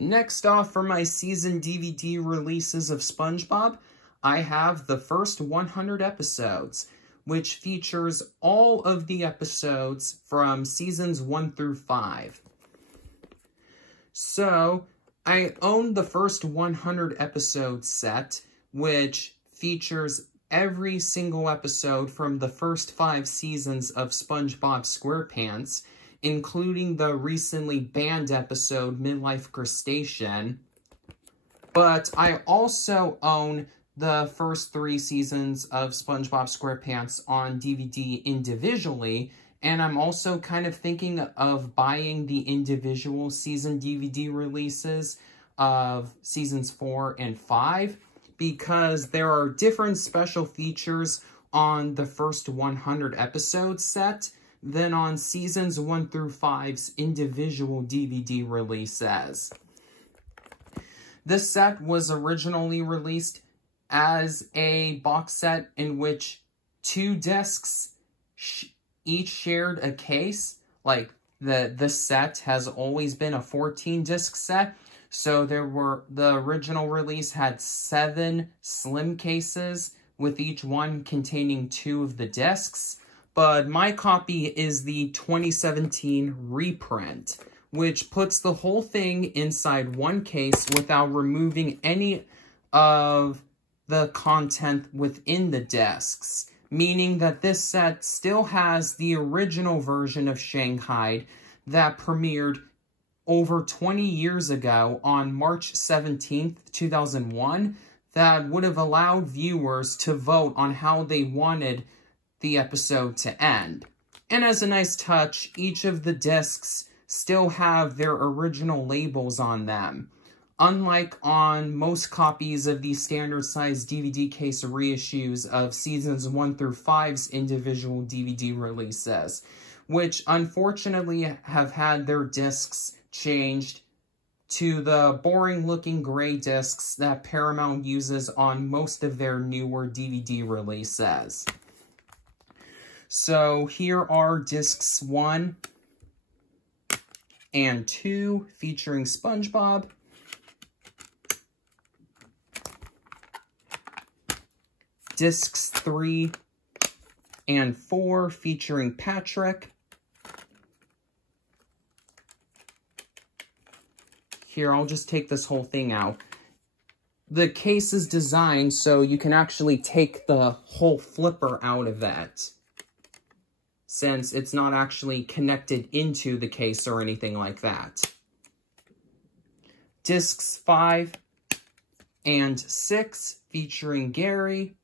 Next off for my season DVD releases of SpongeBob, I have the first 100 episodes, which features all of the episodes from seasons 1 through 5. So, I own the first 100 episode set, which features every single episode from the first 5 seasons of SpongeBob SquarePants, including the recently banned episode Midlife Crustacean. But I also own the first 3 seasons of SpongeBob SquarePants on DVD individually, and I'm also kind of thinking of buying the individual season DVD releases of seasons 4 and 5, because there are different special features on the first 100 episode set than on seasons 1 through 5's individual DVD releases. This set was originally released as a box set in which 2 discs each shared a case. Like, this set has always been a 14-disc set, so the original release had 7 slim cases, with each one containing 2 of the discs. But my copy is the 2017 reprint, which puts the whole thing inside one case without removing any of the content within the discs, meaning that this set still has the original version of Shanghai that premiered over 20 years ago on March 17th, 2001, that would have allowed viewers to vote on how they wanted the episode to end. And as a nice touch, each of the discs still have their original labels on them, unlike on most copies of the standard-sized DVD case reissues of seasons 1 through 5's individual DVD releases, which unfortunately have had their discs changed to the boring-looking gray discs that Paramount uses on most of their newer DVD releases. So here are discs 1 and 2 featuring SpongeBob. Discs 3 and 4 featuring Patrick. Here, I'll just take this whole thing out. The case is designed so you can actually take the whole flipper out of it, since it's not actually connected into the case or anything like that. Discs 5 and 6 featuring Gary.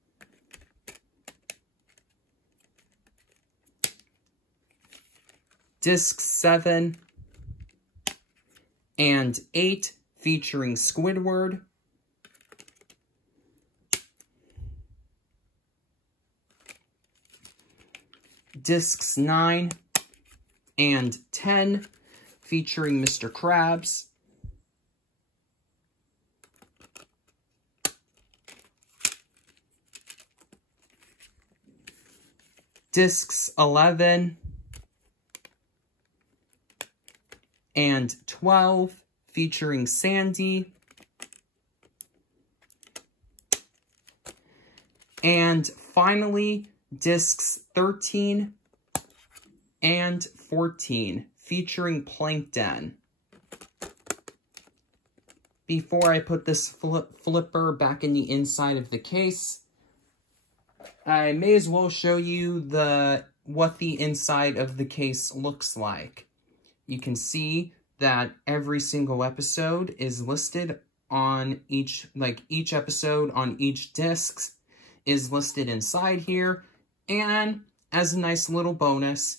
Discs 7 and 8 featuring Squidward. Discs 9 and 10 featuring Mr. Krabs. Discs 11 and 12 featuring Sandy. And finally, discs 13 and 14 featuring Plankton. Before I put this flipper back in the inside of the case, I may as well show you what the inside of the case looks like. You can see that every single episode is listed on each episode on each disc is listed inside here. And as a nice little bonus,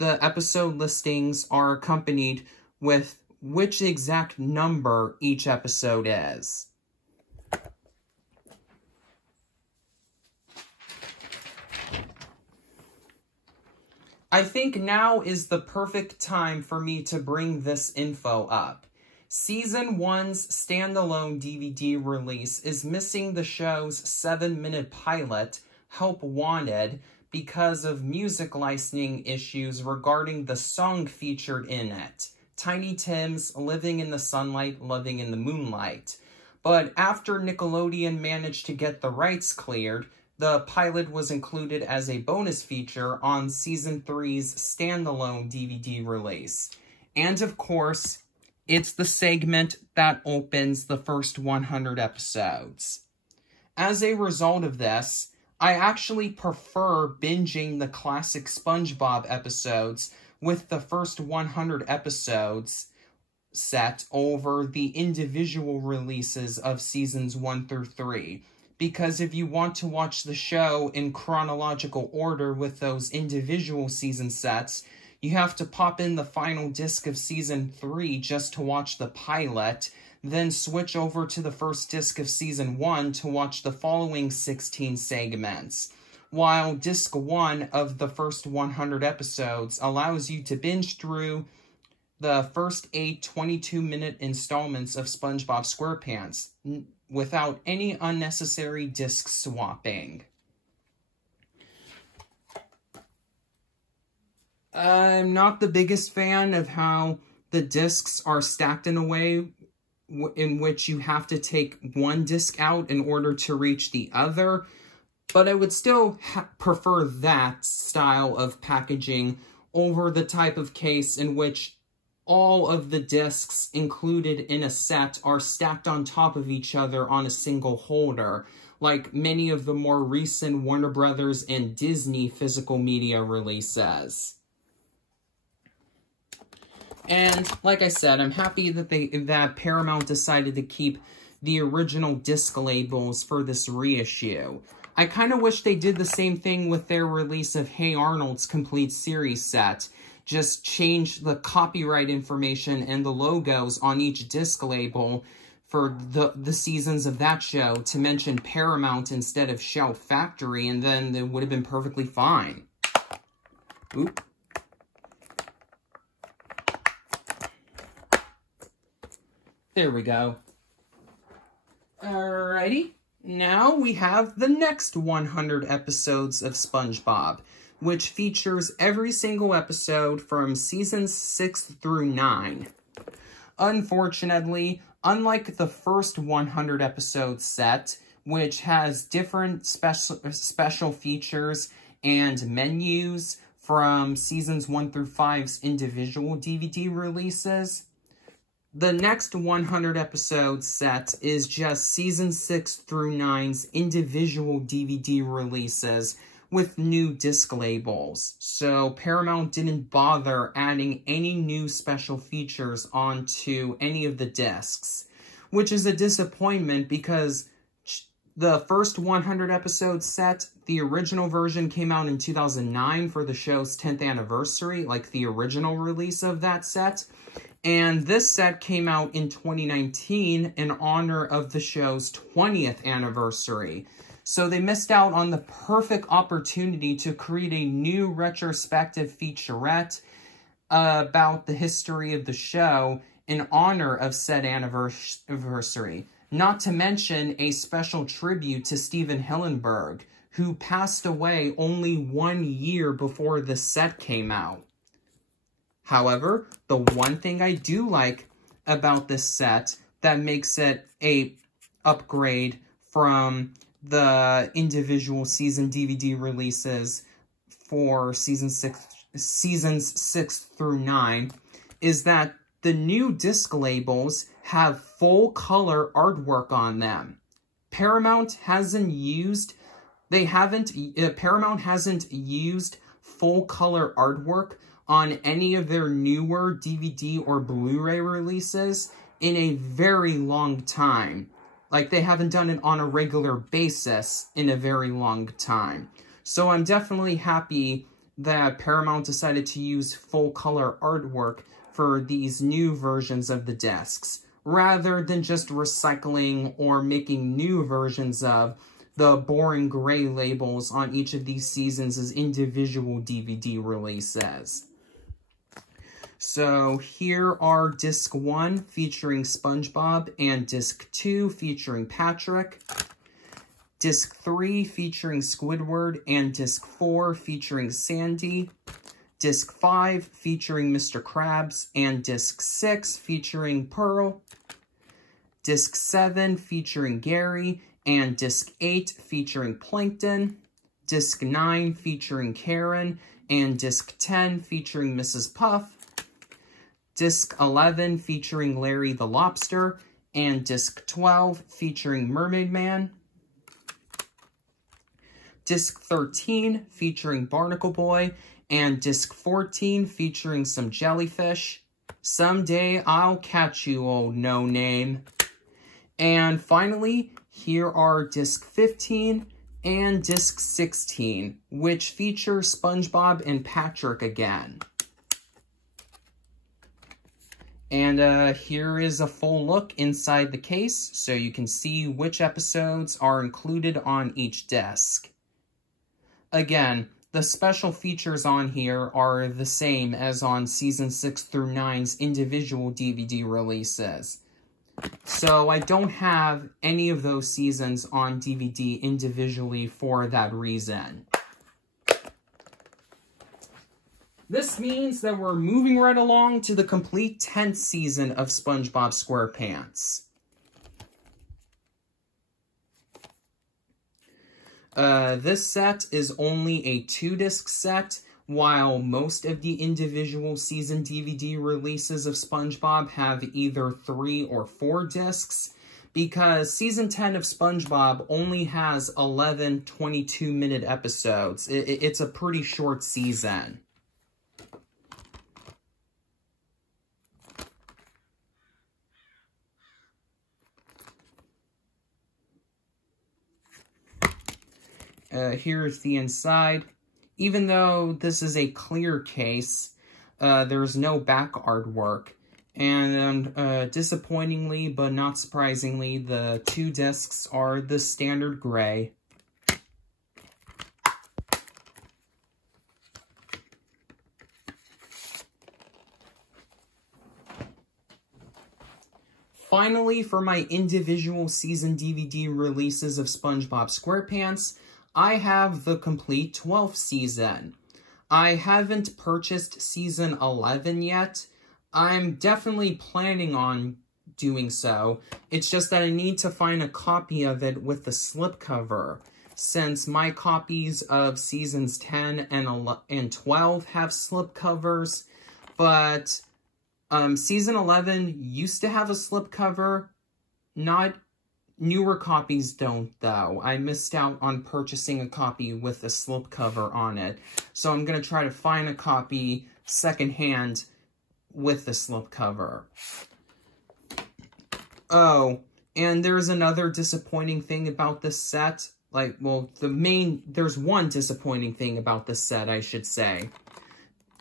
the episode listings are accompanied with which exact number each episode is. I think now is the perfect time for me to bring this info up. Season 1's standalone DVD release is missing the show's 7-minute pilot, Help Wanted, because of music licensing issues regarding the song featured in it, Tiny Tim's Living in the Sunlight, Living in the Moonlight. But after Nickelodeon managed to get the rights cleared, the pilot was included as a bonus feature on Season 3's standalone DVD release. And of course, it's the segment that opens the first 100 episodes. As a result of this, I actually prefer binging the classic SpongeBob episodes with the first 100 episodes set over the individual releases of seasons 1 through 3. Because if you want to watch the show in chronological order with those individual season sets, you have to pop in the final disc of Season 3 just to watch the pilot, then switch over to the first disc of Season 1 to watch the following 16 segments. While Disc 1 of the first 100 episodes allows you to binge through the first 8 22-minute installments of SpongeBob SquarePants without any unnecessary disc swapping. I'm not the biggest fan of how the discs are stacked in a way in which you have to take one disc out in order to reach the other, but I would still prefer that style of packaging over the type of case in which all of the discs included in a set are stacked on top of each other on a single holder, like many of the more recent Warner Brothers and Disney physical media releases. And like I said, I'm happy that Paramount decided to keep the original disc labels for this reissue. I kind of wish they did the same thing with their release of Hey Arnold's complete series set. Just change the copyright information and the logos on each disc label for the seasons of that show to mention Paramount instead of Shout Factory, and then it would have been perfectly fine. Oop. There we go. Alrighty. Now we have the next 100 episodes of SpongeBob, which features every single episode from seasons 6 through 9. Unfortunately, unlike the first 100 episode set, which has different special features and menus from seasons 1 through 5's individual DVD releases, the next 100 episode set is just season 6 through 9's individual DVD releases with new disc labels. So Paramount didn't bother adding any new special features onto any of the discs, which is a disappointment because the first 100 episode set, the original version came out in 2009 for the show's 10th anniversary, like the original release of that set. And this set came out in 2019 in honor of the show's 20th anniversary. So they missed out on the perfect opportunity to create a new retrospective featurette about the history of the show in honor of said anniversary. Not to mention a special tribute to Steven Hillenburg, who passed away only 1 year before the set came out. However, the one thing I do like about this set that makes it a upgrade from the individual season DVD releases for seasons 6 through 9 is that the new disc labels have full color artwork on them. Paramount hasn't used full color artwork on any of their newer DVD or Blu-ray releases in a very long time. Like, they haven't done it on a regular basis in a very long time. So I'm definitely happy that Paramount decided to use full color artwork for these new versions of the discs, rather than just recycling or making new versions of the boring gray labels on each of these seasons as individual DVD releases. So here are Disc 1 featuring SpongeBob and Disc 2 featuring Patrick, Disc 3 featuring Squidward and Disc 4 featuring Sandy, Disc 5 featuring Mr. Krabs and Disc 6 featuring Pearl. Disc 7 featuring Gary and Disc 8 featuring Plankton. Disc 9 featuring Karen and Disc 10 featuring Mrs. Puff. Disc 11 featuring Larry the Lobster and Disc 12 featuring Mermaid Man. Disc 13 featuring Barnacle Boy and Disc 14 featuring some jellyfish. Someday I'll catch you, old no-name. And finally, here are Disc 15 and Disc 16, which feature SpongeBob and Patrick again. And here is a full look inside the case, so you can see which episodes are included on each disc. Again, the special features on here are the same as on Season 6 through 9's individual DVD releases. So I don't have any of those seasons on DVD individually for that reason. This means that we're moving right along to the complete 10th season of SpongeBob SquarePants. This set is only a 2-disc set, while most of the individual season DVD releases of SpongeBob have either 3 or 4 discs, because Season 10 of SpongeBob only has 11 22-minute episodes. It's a pretty short season. Here's the inside. Even though this is a clear case, there's no back artwork. And disappointingly, but not surprisingly, the 2 discs are the standard gray. Finally, for my individual season DVD releases of SpongeBob SquarePants, I have the complete 12th season. I haven't purchased season 11 yet. I'm definitely planning on doing so. It's just that I need to find a copy of it with the slipcover, since my copies of seasons 10 and 12 have slipcovers, but season 11 used to have a slipcover. Newer copies don't, though. I missed out on purchasing a copy with a slipcover on it. So I'm going to try to find a copy secondhand with the slipcover. Oh, and there's another disappointing thing about this set. There's one disappointing thing about this set, I should say.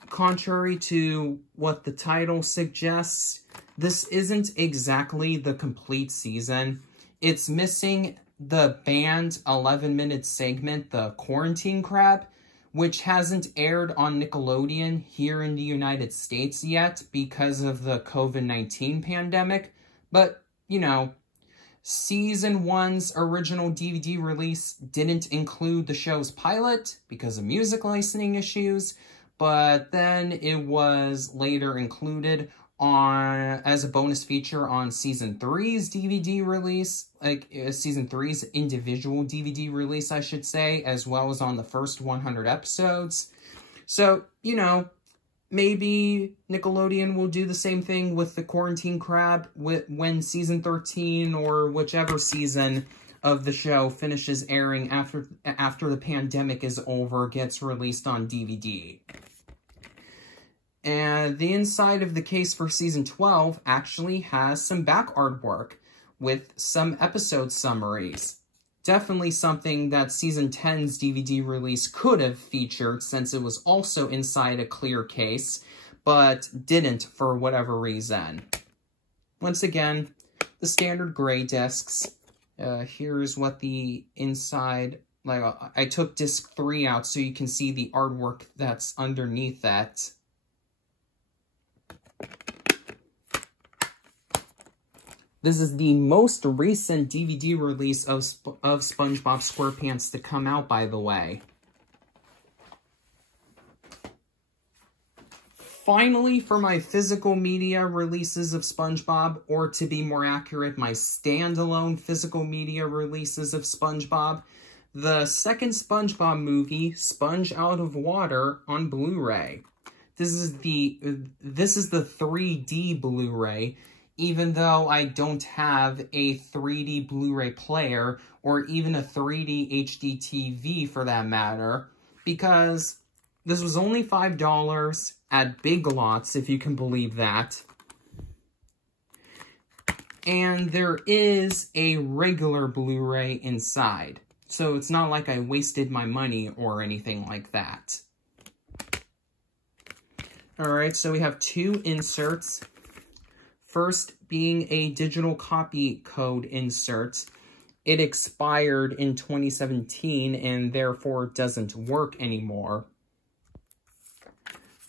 Contrary to what the title suggests, this isn't exactly the complete season. It's missing the banned 11-minute segment, the Quarantine Crab, which hasn't aired on Nickelodeon here in the United States yet because of the COVID-19 pandemic. But, you know, Season 1's original DVD release didn't include the show's pilot because of music licensing issues, but then it was later included as a bonus feature on Season 3's DVD release, Season 3's individual DVD release, I should say, as well as on the first 100 episodes. So, you know, maybe Nickelodeon will do the same thing with the Quarantine Crab when Season 13 or whichever season of the show finishes airing after the pandemic is over, gets released on DVD. And the inside of the case for Season 12 actually has some back artwork with some episode summaries. Definitely something that Season 10's DVD release could have featured, since it was also inside a clear case, but didn't for whatever reason. Once again, the standard gray discs. Here's what the inside, I took disc 3 out so you can see the artwork that's underneath that. This is the most recent DVD release of SpongeBob SquarePants to come out, by the way. Finally, for my physical media releases of SpongeBob, or to be more accurate, my standalone physical media releases of SpongeBob, the second SpongeBob movie, Sponge Out of Water, on Blu-ray. This is the 3D Blu-ray, even though I don't have a 3D Blu-ray player, or even a 3D HD TV for that matter, because this was only $5 at Big Lots, if you can believe that. And there is a regular Blu-ray inside, so it's not like I wasted my money or anything like that. Alright, so we have two inserts. First being a digital copy code insert. It expired in 2017 and therefore doesn't work anymore.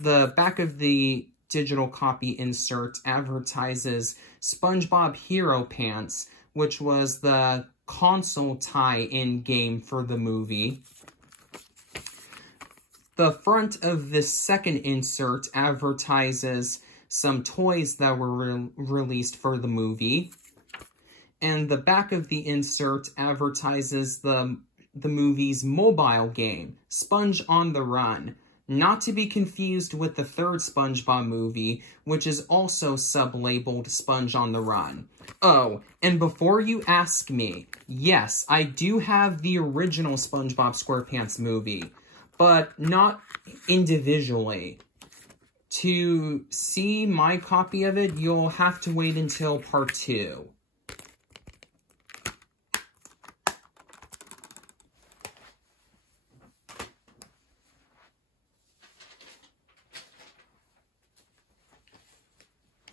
The back of the digital copy insert advertises SpongeBob Hero Pants, which was the console tie-in game for the movie. The front of this second insert advertises some toys that were released for the movie. And the back of the insert advertises the movie's mobile game, Sponge on the Run. Not to be confused with the third SpongeBob movie, which is also sub-labeled Sponge on the Run. Oh, and before you ask me, yes, I do have the original SpongeBob SquarePants movie, but not individually. To see my copy of it, you'll have to wait until part 2.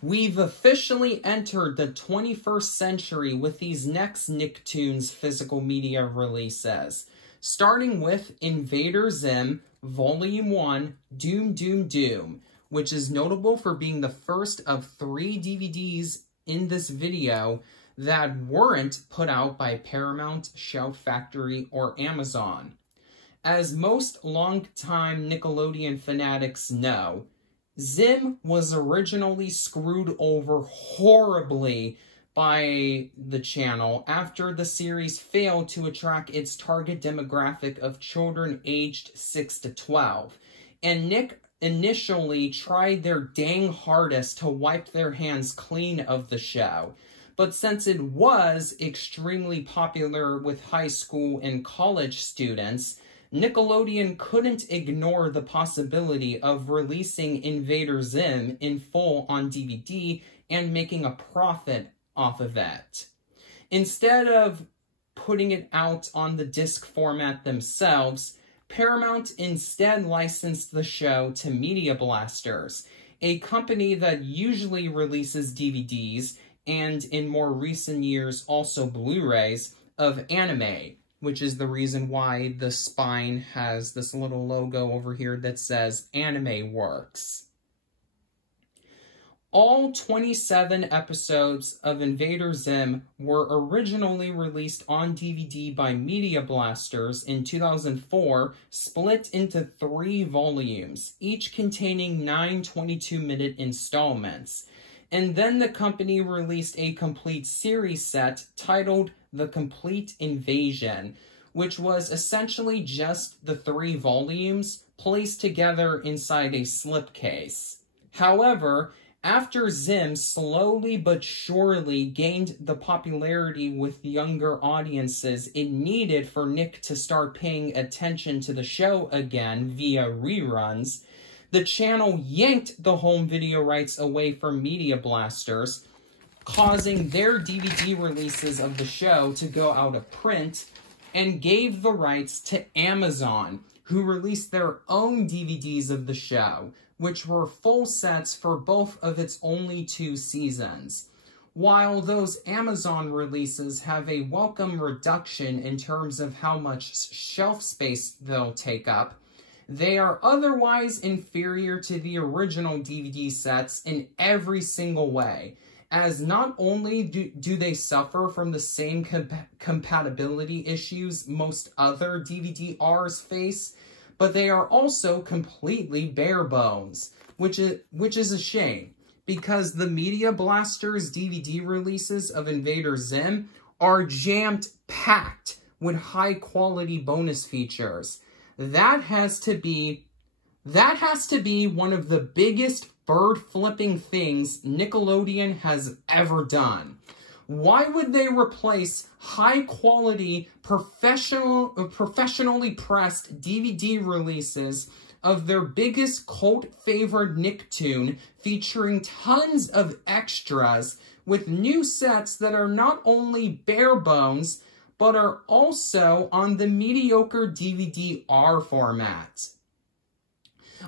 We've officially entered the 21st century with these next Nicktoons physical media releases, starting with Invader Zim Volume 1, Doom Doom Doom, which is notable for being the first of 3 DVDs in this video that weren't put out by Paramount, Shout Factory, or Amazon. As most longtime Nickelodeon fanatics know, Zim was originally screwed over horribly by the channel after the series failed to attract its target demographic of children aged 6 to 12, and Nick initially tried their dang hardest to wipe their hands clean of the show. But since it was extremely popular with high school and college students, Nickelodeon couldn't ignore the possibility of releasing Invader Zim in full on DVD and making a profit off of it. Instead of putting it out on the disc format themselves, Paramount instead licensed the show to Media Blasters, a company that usually releases DVDs, and in more recent years also Blu-rays, of anime, which is the reason why the spine has this little logo over here that says Anime Works. All 27 episodes of Invader Zim were originally released on DVD by Media Blasters in 2004, split into 3 volumes, each containing 9 22-minute installments. And then the company released a complete series set titled The Complete Invasion, which was essentially just the 3 volumes placed together inside a slipcase. However, after Zim slowly but surely gained the popularity with younger audiences it needed for Nick to start paying attention to the show again via reruns, the channel yanked the home video rights away from Media Blasters, causing their DVD releases of the show to go out of print, and gave the rights to Amazon, who released their own DVDs of the show, which were full sets for both of its only 2 seasons. While those Amazon releases have a welcome reduction in terms of how much shelf space they'll take up, they are otherwise inferior to the original DVD sets in every single way, as not only do they suffer from the same compatibility issues most other DVD-Rs face, but they are also completely bare bones, which is a shame, because the Media Blasters DVD releases of Invader Zim are jammed-packed with high-quality bonus features. That has to be one of the biggest bird-flipping things Nickelodeon has ever done. Why would they replace high-quality, professionally pressed DVD releases of their biggest cult favorite Nicktoon featuring tons of extras with new sets that are not only bare bones, but are also on the mediocre DVD-R format?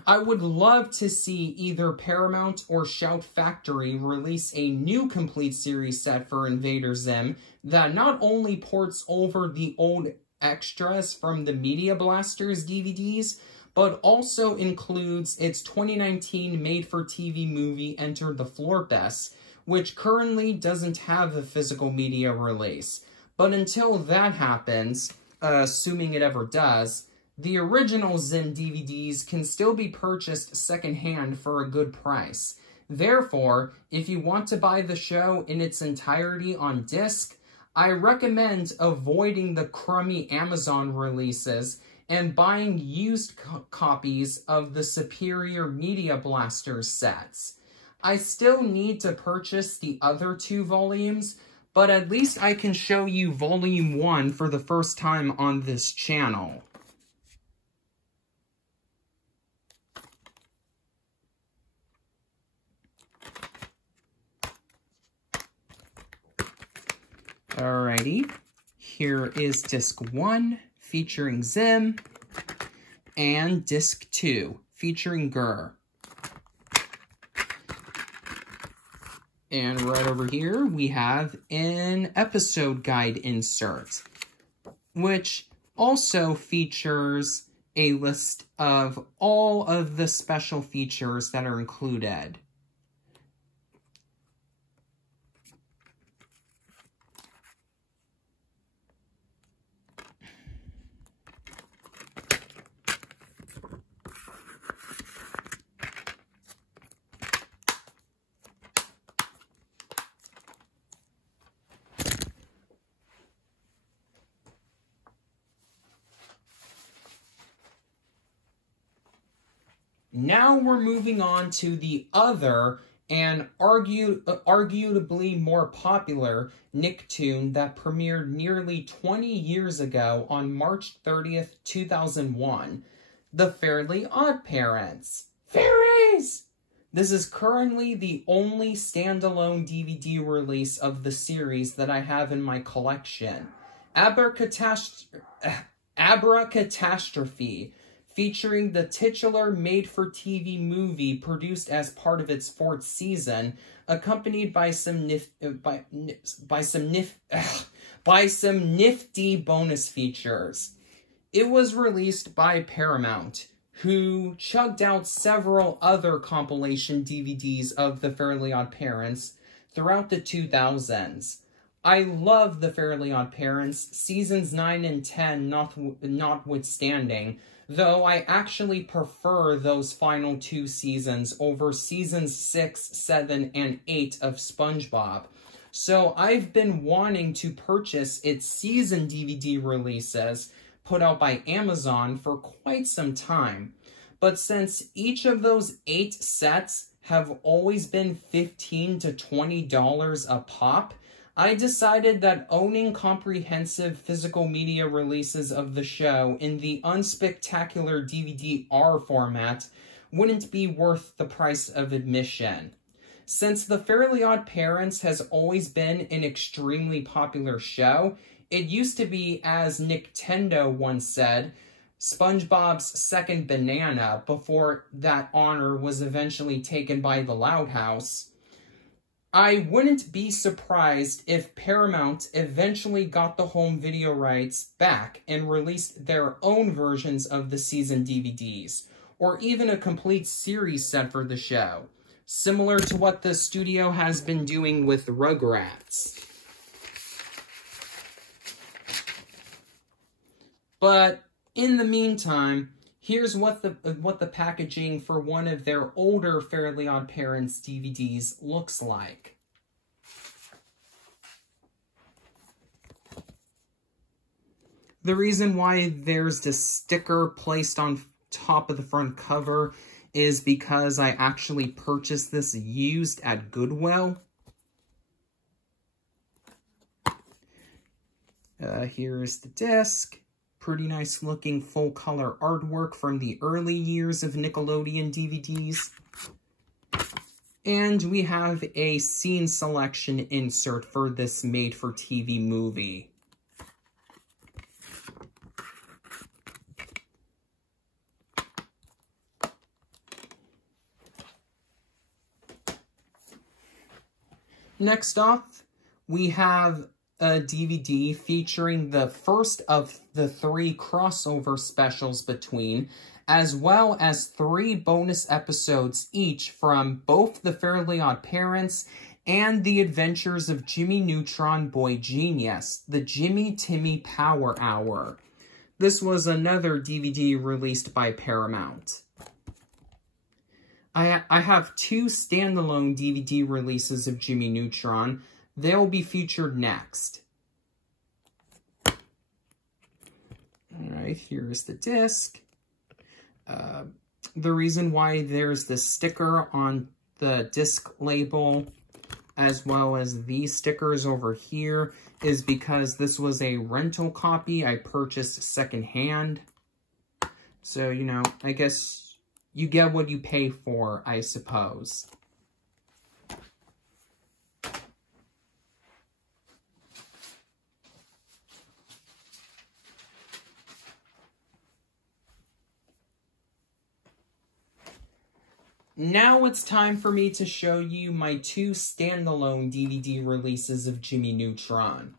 I would love to see either Paramount or Shout Factory release a new complete series set for Invader Zim that not only ports over the old extras from the Media Blasters DVDs, but also includes its 2019 made-for-TV movie Enter the Florpes, which currently doesn't have a physical media release. But until that happens, assuming it ever does, the original Zim DVDs can still be purchased secondhand for a good price. Therefore, if you want to buy the show in its entirety on disc, I recommend avoiding the crummy Amazon releases and buying used copies of the superior Media Blasters sets. I still need to purchase the other 2 volumes, but at least I can show you Volume 1 for the first time on this channel. Alrighty, here is Disc 1, featuring Zim, and Disc 2, featuring Gur. And right over here, we have an episode guide insert, which also features a list of all of the special features that are included. Now we're moving on to the other and arguably more popular Nicktoon that premiered nearly 20 years ago on March 30th, 2001, The Fairly Odd Parents. Fairies! This is currently the only standalone DVD release of the series that I have in my collection. Abracatastrophe, featuring the titular made-for-TV movie produced as part of its 4th season, accompanied by some nifty bonus features. It was released by Paramount, who chugged out several other compilation DVDs of The Fairly Odd Parents throughout the 2000s. I love The Fairly Odd Parents, seasons 9 and 10 notwithstanding, though I actually prefer those final 2 seasons over seasons 6, 7, and 8 of SpongeBob. So I've been wanting to purchase its season DVD releases put out by Amazon for quite some time. But since each of those 8 sets have always been $15 to $20 a pop, I decided that owning comprehensive physical media releases of the show in the unspectacular DVD-R format wouldn't be worth the price of admission. Since The Fairly Odd Parents has always been an extremely popular show, it used to be, as Nintendo once said, SpongeBob's second banana before that honor was eventually taken by the Loud House. I wouldn't be surprised if Paramount eventually got the home video rights back and released their own versions of the season DVDs, or even a complete series set for the show, similar to what the studio has been doing with Rugrats. But in the meantime, Here's what the packaging for one of their older Fairly Odd Parents DVDs looks like. The reason why there's this sticker placed on top of the front cover is because I actually purchased this used at Goodwill. Here's the disc. Pretty nice looking full color artwork from the early years of Nickelodeon DVDs. And we have a scene selection insert for this made-for-TV movie. Next off, we have a DVD featuring the first of the 3 crossover specials between, as well as 3 bonus episodes each from both the Fairly Odd Parents and the Adventures of Jimmy Neutron Boy Genius, the Jimmy Timmy Power Hour. This was another DVD released by Paramount. I have 2 standalone DVD releases of Jimmy Neutron. They'll be featured next. Alright, here's the disc. The reason why there's the sticker on the disc label, as well as these stickers over here, is because this was a rental copy I purchased secondhand. So, you know, I guess you get what you pay for, I suppose. Now it's time for me to show you my 2 standalone DVD releases of Jimmy Neutron.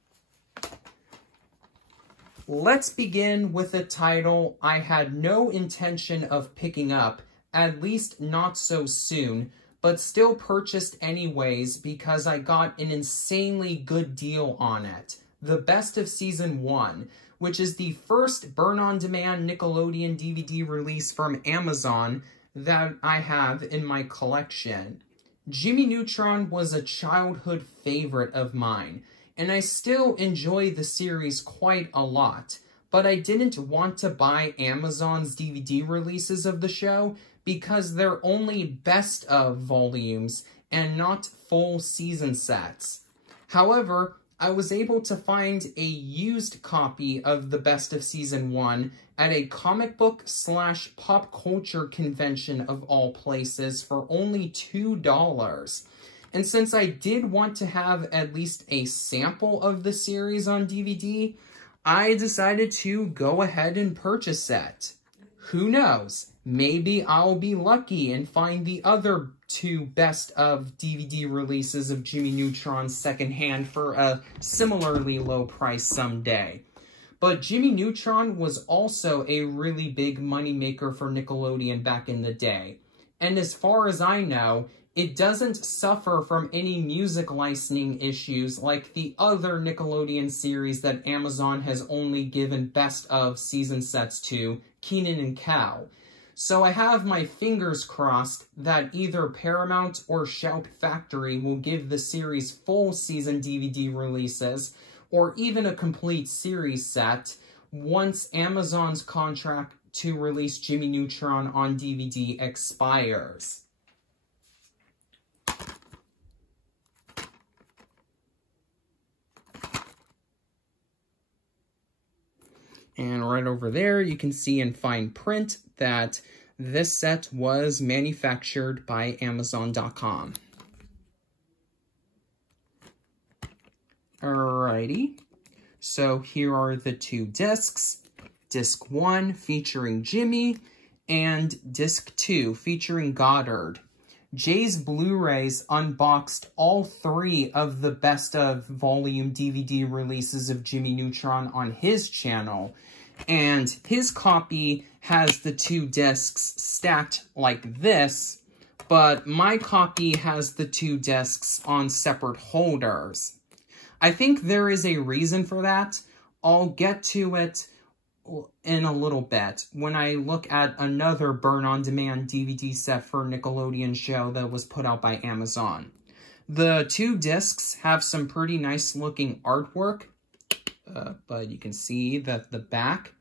Let's begin with a title I had no intention of picking up, at least not so soon, but still purchased anyways because I got an insanely good deal on it. The Best of Season 1, which is the first burn-on-demand Nickelodeon DVD release from Amazon that I have in my collection. Jimmy Neutron was a childhood favorite of mine, and I still enjoy the series quite a lot, but I didn't want to buy Amazon's DVD releases of the show because they're only best of volumes and not full season sets. However, I was able to find a used copy of the Best of Season 1 at a comic book / pop culture convention of all places for only $2. And since I did want to have at least a sample of the series on DVD, I decided to go ahead and purchase it. Who knows? Maybe I'll be lucky and find the other 2 best of DVD releases of Jimmy Neutron secondhand for a similarly low price someday. But Jimmy Neutron was also a really big moneymaker for Nickelodeon back in the day. And as far as I know, it doesn't suffer from any music licensing issues like the other Nickelodeon series that Amazon has only given best of season sets to, Kenan and Kel. So I have my fingers crossed that either Paramount or Shout Factory will give the series full season DVD releases, or even a complete series set, once Amazon's contract to release Jimmy Neutron on DVD expires. And right over there, you can see in fine print that this set was manufactured by Amazon.com. Alrighty, so here are the 2 discs. Disc 1 featuring Jimmy, and Disc 2 featuring Goddard. Jay's Blu-rays unboxed all 3 of the best of volume DVD releases of Jimmy Neutron on his channel, and his copy has the 2 discs stacked like this, but my copy has the 2 discs on separate holders. I think there is a reason for that. I'll get to it in a little bit when I look at another burn-on-demand DVD set for Nickelodeon show that was put out by Amazon. The 2 discs have some pretty nice looking artwork, but you can see that the back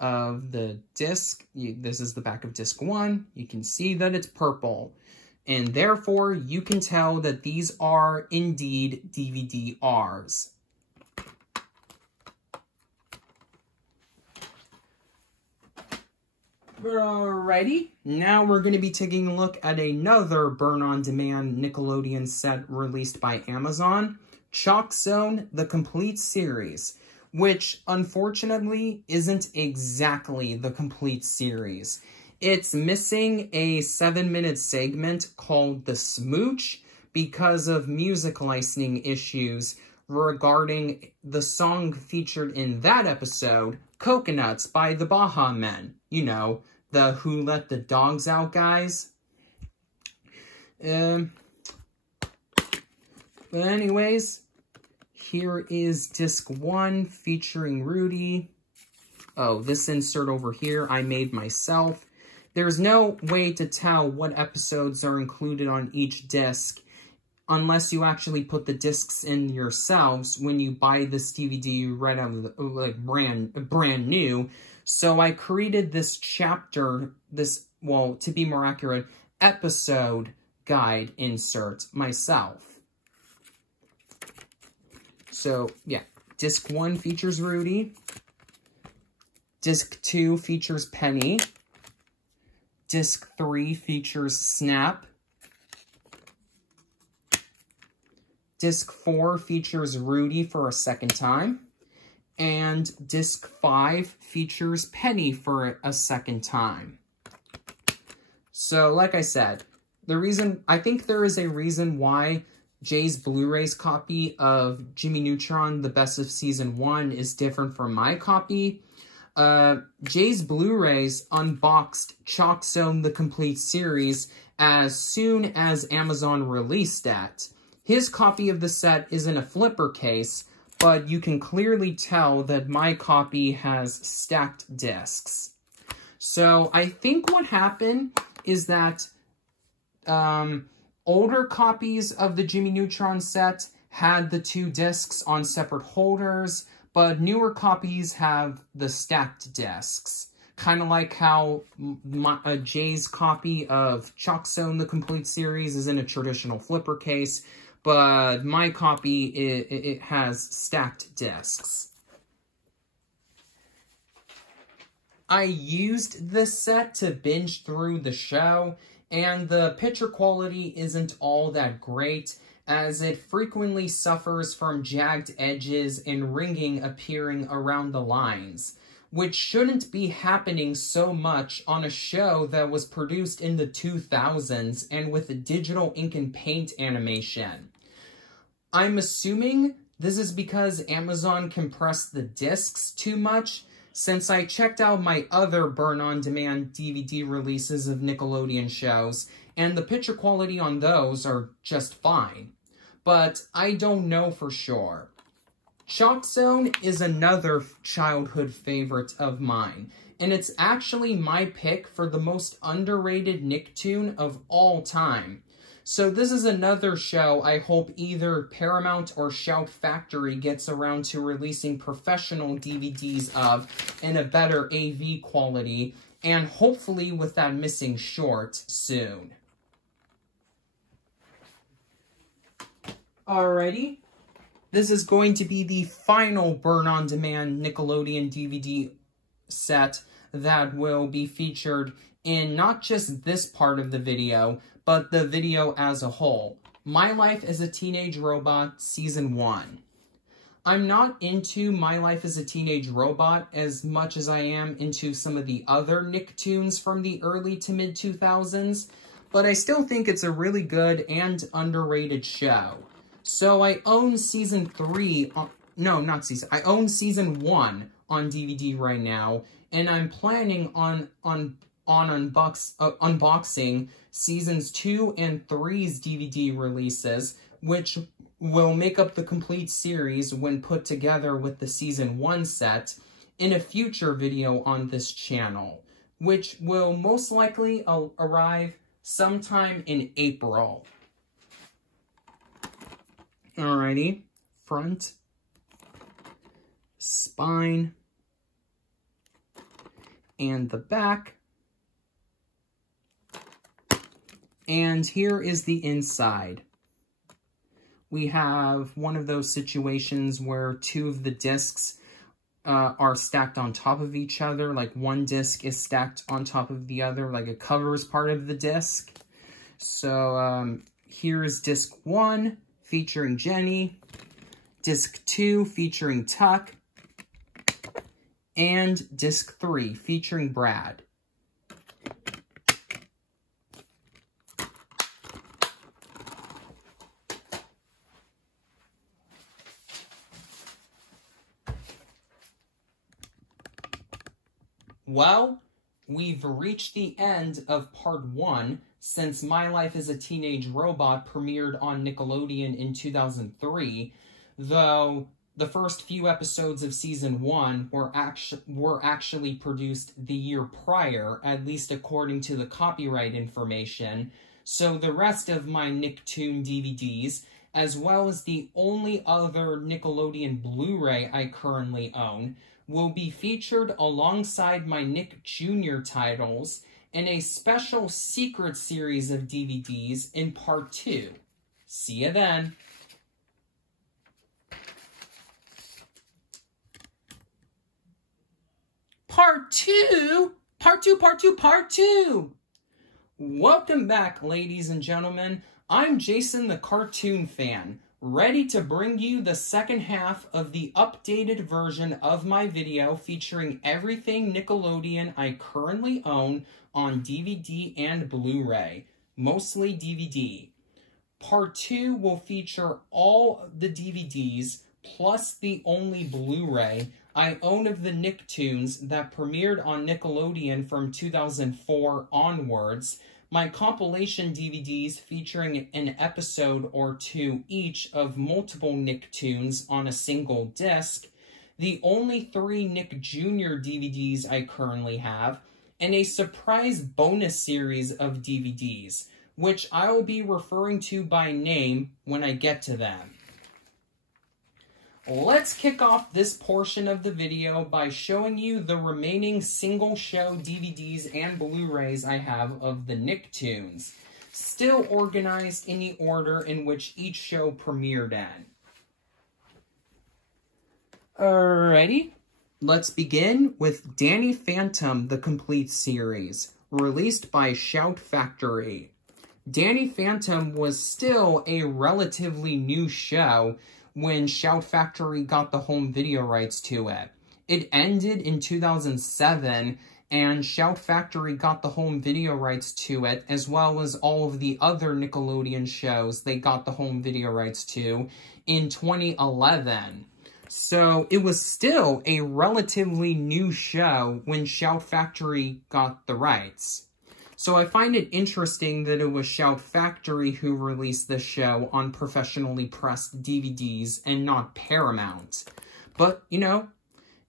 of the disc, this is the back of disc 1, you can see that it's purple. And therefore, you can tell that these are indeed DVD-Rs. Alrighty, now we're going to be taking a look at another burn-on-demand Nickelodeon set released by Amazon, Chalk Zone, the complete series, which unfortunately isn't exactly the complete series. It's missing a 7-minute segment called The Smooch because of music licensing issues regarding the song featured in that episode, Coconuts by the Baha Men. You know, the Who Let the Dogs Out guys. But anyways, here is disc 1 featuring Rudy. Oh, this insert over here I made myself. There's no way to tell what episodes are included on each disc unless you actually put the discs in yourselves when you buy this DVD right out of the, like brand new. So I created this chapter, well, to be more accurate, episode guide insert myself. So, yeah, disc 1 features Rudy. Disc 2 features Penny. Disc 3 features Snap. Disc 4 features Rudy for a second time. And disc 5 features Penny for a second time. So, like I said, I think there is a reason why Jay's Blu-ray's copy of Jimmy Neutron, The Best of Season 1, is different from my copy. Jay's Blu-rays unboxed Chalk Zone, the complete series, as soon as Amazon released that. His copy of the set is in a flipper case, but you can clearly tell that my copy has stacked discs. So I think what happened is that older copies of the Jimmy Neutron set had the 2 discs on separate holders, but newer copies have the stacked discs. Kind of like how Jay's copy of Chalk Zone, the complete series, is in a traditional flipper case, but my copy, it has stacked discs. I used this set to binge through the show, and the picture quality isn't all that great, as it frequently suffers from jagged edges and ringing appearing around the lines, which shouldn't be happening so much on a show that was produced in the 2000s and with digital ink and paint animation. I'm assuming this is because Amazon compressed the discs too much, since I checked out my other burn-on-demand DVD releases of Nickelodeon shows, and the picture quality on those are just fine. But I don't know for sure. Chalk Zone is another childhood favorite of mine, and it's actually my pick for the most underrated Nicktoon of all time. So this is another show I hope either Paramount or Shout Factory gets around to releasing professional DVDs of in a better AV quality, and hopefully with that missing short soon. Alrighty, this is going to be the final burn-on-demand Nickelodeon DVD set that will be featured in not just this part of the video, but the video as a whole. My Life as a Teenage Robot Season 1. I'm not into My Life as a Teenage Robot as much as I am into some of the other Nicktoons from the early to mid-2000s, but I still think it's a really good and underrated show. So I own Season 3, I own Season 1 on DVD right now, and I'm planning on unboxing Seasons 2 and 3's DVD releases, which will make up the complete series when put together with the Season 1 set, in a future video on this channel, which will most likely arrive sometime in April. Alrighty, front, spine, and the back. And here is the inside. We have one of those situations where two of the discs are stacked on top of each other, like one disc is stacked on top of the other, like it covers part of the disc. So here is disc 1 featuring Jenny, disc 2 featuring Tuck, and disc 3 featuring Brad. Well, we've reached the end of part 1 since My Life as a Teenage Robot premiered on Nickelodeon in 2003, though the first few episodes of season 1 were actually produced the year prior, at least according to the copyright information, so the rest of my Nicktoon DVDs, as well as the only other Nickelodeon Blu-ray I currently own, will be featured alongside my Nick Jr. titles in a special secret series of DVDs in part 2. See ya then. Part 2? Part 2. Welcome back, ladies and gentlemen. I'm Jason the Cartoon Fan, ready to bring you the second half of the updated version of my video featuring everything Nickelodeon I currently own on DVD and Blu-ray, mostly DVD. Part 2 will feature all the DVDs plus the only Blu-ray I own of the Nicktoons that premiered on Nickelodeon from 2004 onwards, my compilation DVDs featuring an episode or two each of multiple Nicktoons on a single disc, the only 3 Nick Jr. DVDs I currently have, and a surprise bonus series of DVDs, which I will be referring to by name when I get to them. Let's kick off this portion of the video by showing you the remaining single-show DVDs and Blu-rays I have of the Nicktoons, still organized in the order in which each show premiered in. Alrighty, let's begin with Danny Phantom, the complete series, released by Shout Factory. Danny Phantom was still a relatively new show when Shout Factory got the home video rights to it. It ended in 2007, and Shout Factory got the home video rights to it, as well as all of the other Nickelodeon shows they got the home video rights to, in 2011. So it was still a relatively new show when Shout Factory got the rights. So I find it interesting that it was Shout Factory who released the show on professionally pressed DVDs and not Paramount. But, you know,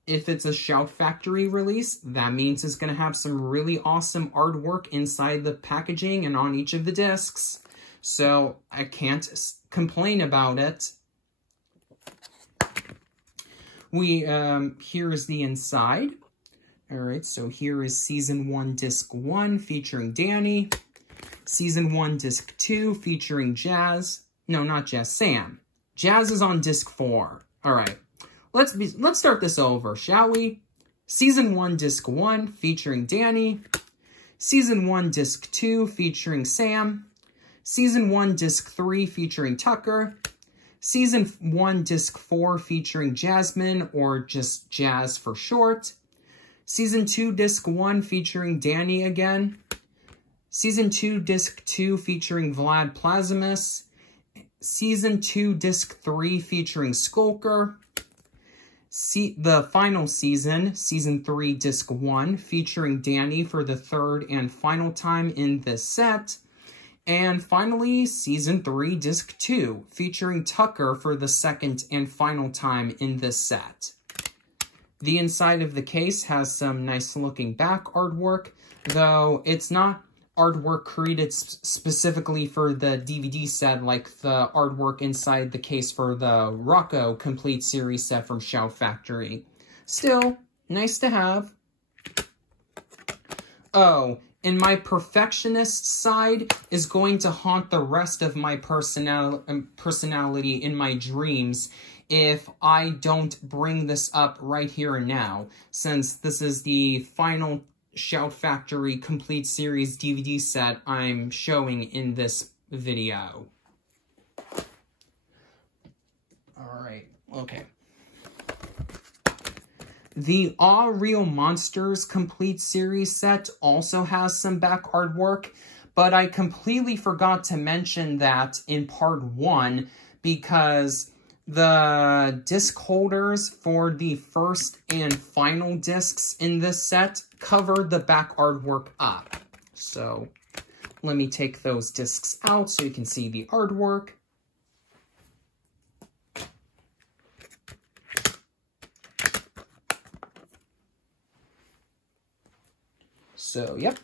if it's a Shout Factory release, that means it's going to have some really awesome artwork inside the packaging and on each of the discs. So I can't complain about it. Here is the inside. Alright, so here is Season 1, Disc 1, featuring Danny. Season 1, Disc 2, featuring Jazz. No, not Jazz, Sam. Jazz is on Disc 4. Alright, let's start this over, shall we? Season 1, Disc 1, featuring Danny. Season 1, Disc 2, featuring Sam. Season 1, Disc 3, featuring Tucker. Season 1, Disc 4, featuring Jasmine, or just Jazz for short. Season 2, Disc 1, featuring Danny again. Season 2, Disc 2, featuring Vlad Plazimus. Season 2, Disc 3, featuring Skulker. The final season, Season 3, Disc 1, featuring Danny for the third and final time in this set. And finally, Season 3, Disc 2, featuring Tucker for the second and final time in this set. The inside of the case has some nice looking back artwork, though it's not artwork created specifically for the DVD set like the artwork inside the case for the Rocco Complete Series set from Shout Factory. Still, nice to have. Oh, and my perfectionist side is going to haunt the rest of my personality in my dreams if I don't bring this up right here and now, since this is the final Shout Factory Complete Series DVD set I'm showing in this video. Alright, okay. The Aw Real Monsters Complete Series set also has some back artwork, but I completely forgot to mention that in part 1 because the disc holders for the first and final discs in this set covered the back artwork up. So let me take those discs out so you can see the artwork. So, yep.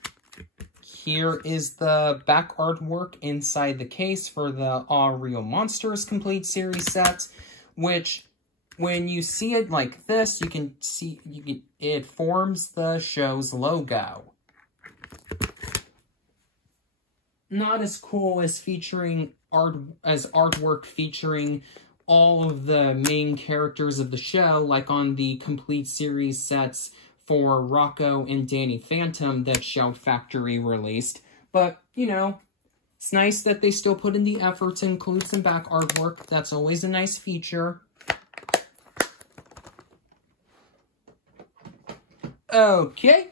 Here is the back artwork inside the case for the Aw Real Monsters Complete Series set, which, when you see it like this, you can see it forms the show's logo. Not as cool as featuring artwork featuring all of the main characters of the show, like on the Complete Series sets for Rocco and Danny Phantom that Shout Factory released. But, you know, it's nice that they still put in the effort to include some back artwork. That's always a nice feature. Okay.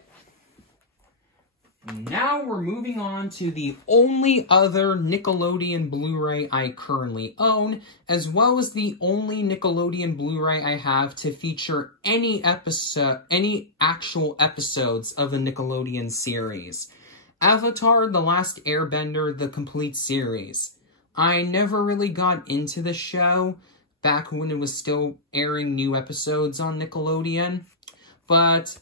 Now we're moving on to the only other Nickelodeon Blu-ray I currently own, as well as the only Nickelodeon Blu-ray I have to feature any actual episodes of the Nickelodeon series. Avatar: The Last Airbender, the Complete Series. I never really got into the show back when it was still airing new episodes on Nickelodeon, but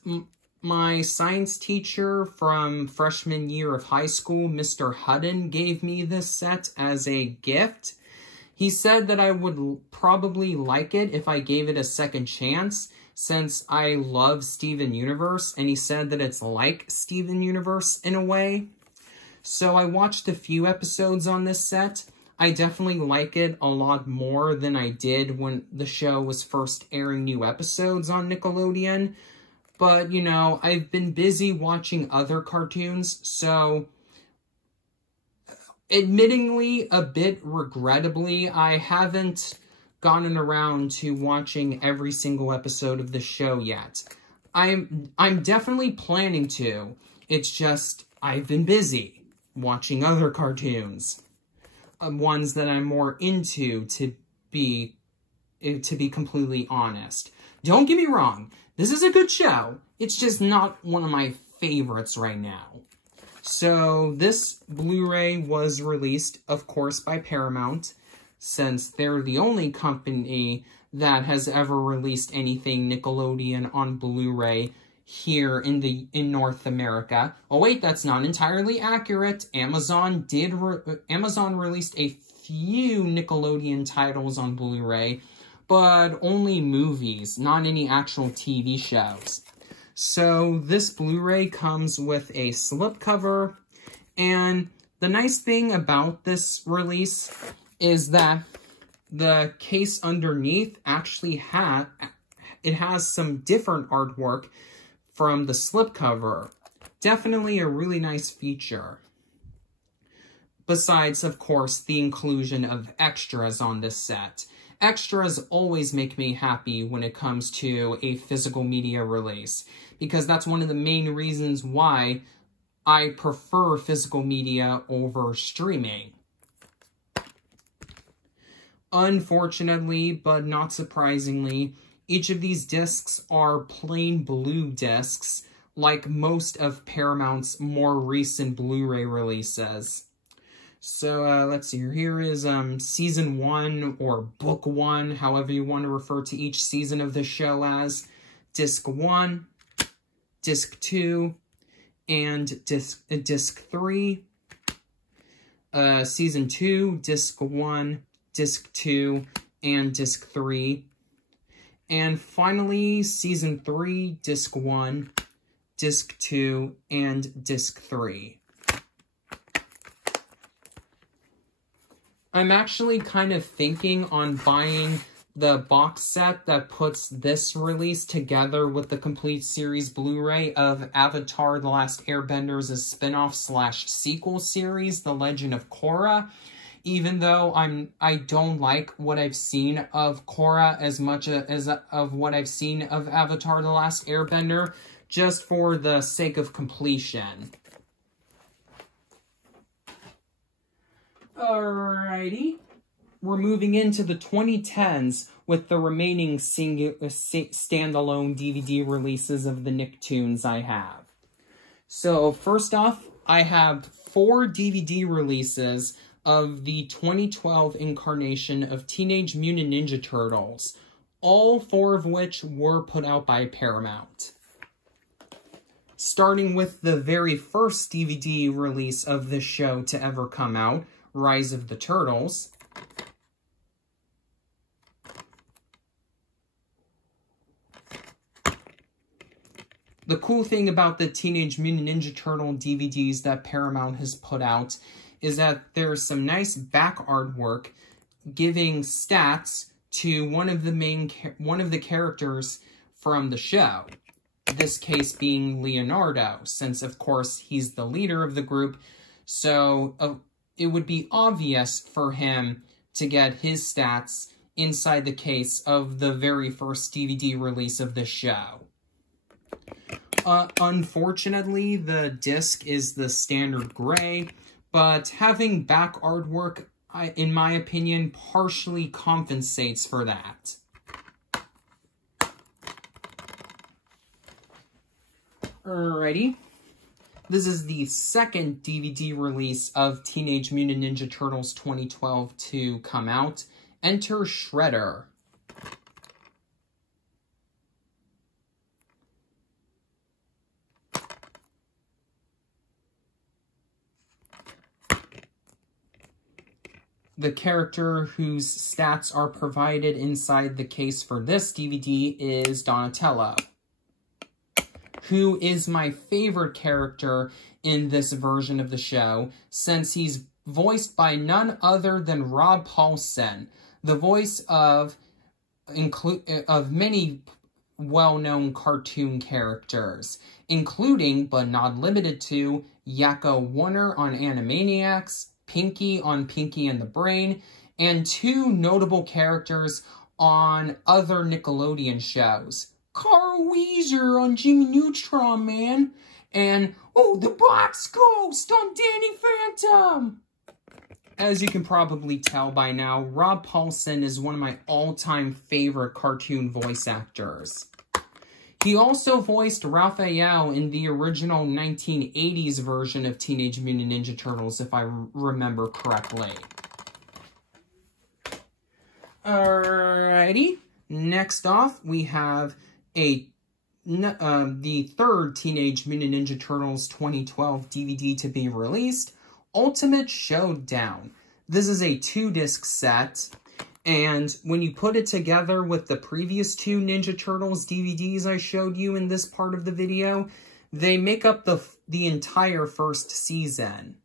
my science teacher from freshman year of high school, Mr. Hudden, gave me this set as a gift. He said that I would probably like it if I gave it a second chance, since I love Steven Universe, and he said that it's like Steven Universe in a way. So I watched a few episodes on this set. I definitely like it a lot more than I did when the show was first airing new episodes on Nickelodeon. But, you know, I've been busy watching other cartoons, so admittingly, a bit regrettably, I haven't gotten around to watching every single episode of the show yet. I'm definitely planning to. It's just, I've been busy watching other cartoons. Ones that I'm more into, to be completely honest. Don't get me wrong. This is a good show, it's just not one of my favorites right now. So, this Blu-ray was released, of course, by Paramount, since they're the only company that has ever released anything Nickelodeon on Blu-ray here in North America. Oh wait, that's not entirely accurate. Amazon released a few Nickelodeon titles on Blu-ray, but only movies, not any actual TV shows. So this Blu-ray comes with a slipcover, and the nice thing about this release is that the case underneath actually has some different artwork from the slipcover. Definitely a really nice feature. Besides, of course, the inclusion of extras on this set. Extras always make me happy when it comes to a physical media release, because that's one of the main reasons why I prefer physical media over streaming. Unfortunately, but not surprisingly, each of these discs are plain blue discs, like most of Paramount's more recent Blu-ray releases. So, let's see, here is Season 1, or Book 1, however you want to refer to each season of the show as. Disc 1, Disc 2, and Disc 3. Season 2, Disc 1, Disc 2, and Disc 3. And finally, Season 3, Disc 1, Disc 2, and Disc 3. I'm actually kind of thinking on buying the box set that puts this release together with the complete series Blu-ray of Avatar: The Last Airbender's spin-off / sequel series, The Legend of Korra. Even though I don't like what I've seen of Korra as much as of what I've seen of Avatar: The Last Airbender, just for the sake of completion. Alrighty. We're moving into the 2010s with the remaining standalone DVD releases of the Nicktoons I have. So first off, I have 4 DVD releases of the 2012 incarnation of Teenage Mutant Ninja Turtles, all 4 of which were put out by Paramount. Starting with the very first DVD release of this show to ever come out, Rise of the Turtles. The cool thing about the Teenage Mutant Ninja Turtle DVDs that Paramount has put out is that there's some nice back artwork giving stats to one of the characters from the show. This case being Leonardo, since of course he's the leader of the group, so it would be obvious for him to get his stats inside the case of the very first DVD release of the show. Unfortunately, the disc is the standard gray, but having back artwork, in my opinion, partially compensates for that. Alrighty. This is the second DVD release of Teenage Mutant Ninja Turtles 2012 to come out. Enter Shredder. The character whose stats are provided inside the case for this DVD is Donatello, who is my favorite character in this version of the show, since he's voiced by none other than Rob Paulsen, the voice of many well-known cartoon characters, including, but not limited to, Yakko Warner on Animaniacs, Pinky on Pinky and the Brain, and 2 notable characters on other Nickelodeon shows. Carl Weezer on Jimmy Neutron, man. And, oh, the Box Ghost on Danny Phantom. As you can probably tell by now, Rob Paulsen is one of my all-time favorite cartoon voice actors. He also voiced Raphael in the original 1980s version of Teenage Mutant Ninja Turtles, if I remember correctly. Alrighty. Next off, we have the third Teenage Mutant Ninja Turtles 2012 DVD to be released, Ultimate Showdown. This is a 2-disc set, and when you put it together with the previous 2 Ninja Turtles DVDs I showed you in this part of the video, they make up the entire first season.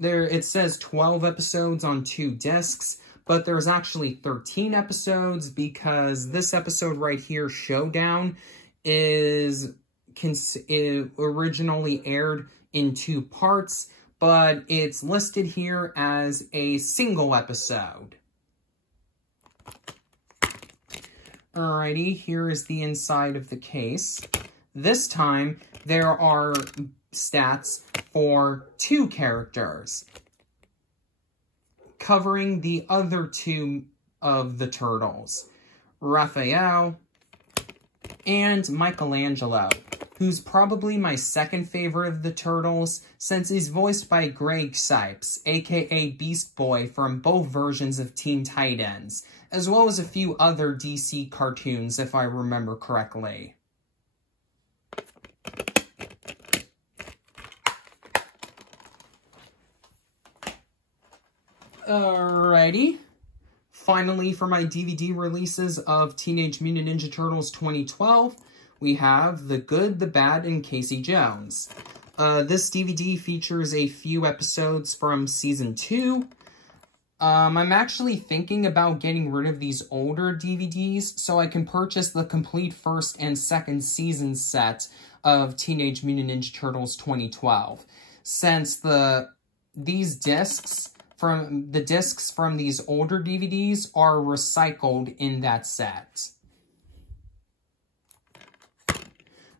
It says 12 episodes on 2 discs, but there's actually 13 episodes because this episode right here, Showdown, is originally aired in 2 parts, but it's listed here as a single episode. Alrighty, here is the inside of the case. This time, there are stats for 2 characters, covering the other 2 of the Turtles, Raphael and Michelangelo. who's probably my second favorite of the Turtles, since he's voiced by Greg Sipes, aka Beast Boy from both versions of Teen Titans, as well as a few other DC cartoons if I remember correctly. Alrighty. Finally, for my DVD releases of Teenage Mutant Ninja Turtles 2012, we have The Good, the Bad, and Casey Jones. This DVD features a few episodes from Season 2. I'm actually thinking about getting rid of these older DVDs so I can purchase the complete first and second season set of Teenage Mutant Ninja Turtles 2012, since these discs from these older DVDs are recycled in that set.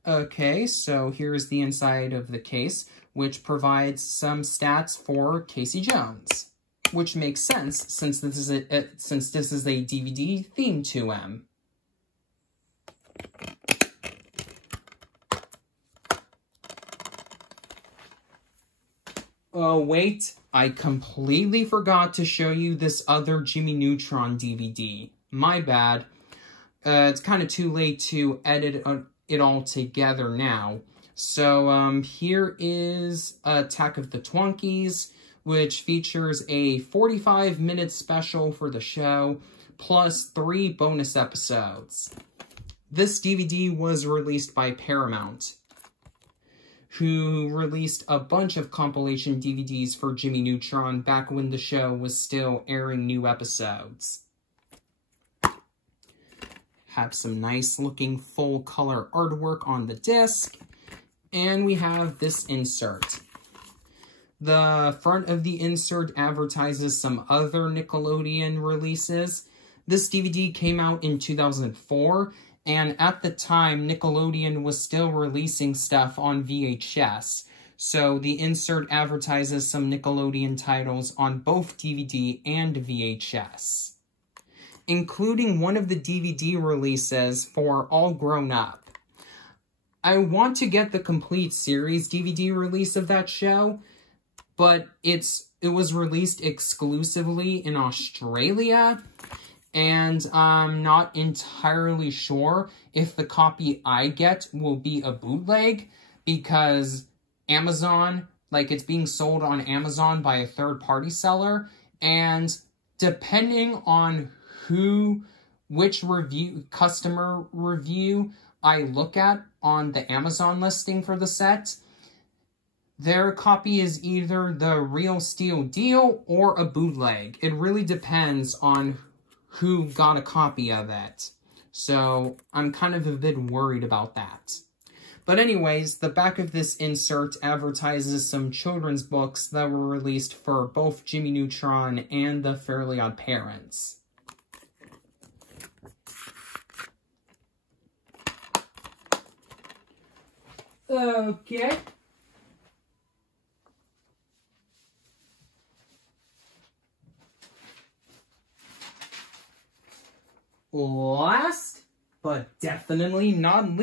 Okay, so here's the inside of the case, which provides some stats for Casey Jones, which makes sense since this is a DVD themed to him. Oh, wait, I completely forgot to show you this other Jimmy Neutron DVD. My bad. It's kind of too late to edit it all together now. So, here is Attack of the Twonkies, which features a 45-minute special for the show, plus 3 bonus episodes. This DVD was released by Paramount, who released a bunch of compilation DVDs for Jimmy Neutron back when the show was still airing new episodes. Have some nice looking full color artwork on the disc, and we have this insert. The front of the insert advertises some other Nickelodeon releases. This DVD came out in 2004, and at the time, Nickelodeon was still releasing stuff on VHS, so the insert advertises some Nickelodeon titles on both DVD and VHS, including one of the DVD releases for All Grown Up. I want to get the complete series DVD release of that show, but it was released exclusively in Australia, and I'm not entirely sure if the copy I get will be a bootleg, because Amazon, it's being sold on Amazon by a third-party seller, and depending on which customer review I look at on the Amazon listing for the set, their copy is either the real steel deal or a bootleg. It really depends on who got a copy of it. So I'm kind of a bit worried about that. But anyways, the back of this insert advertises some children's books that were released for both Jimmy Neutron and the Fairly Odd Parents. Okay. Last, but definitely not least,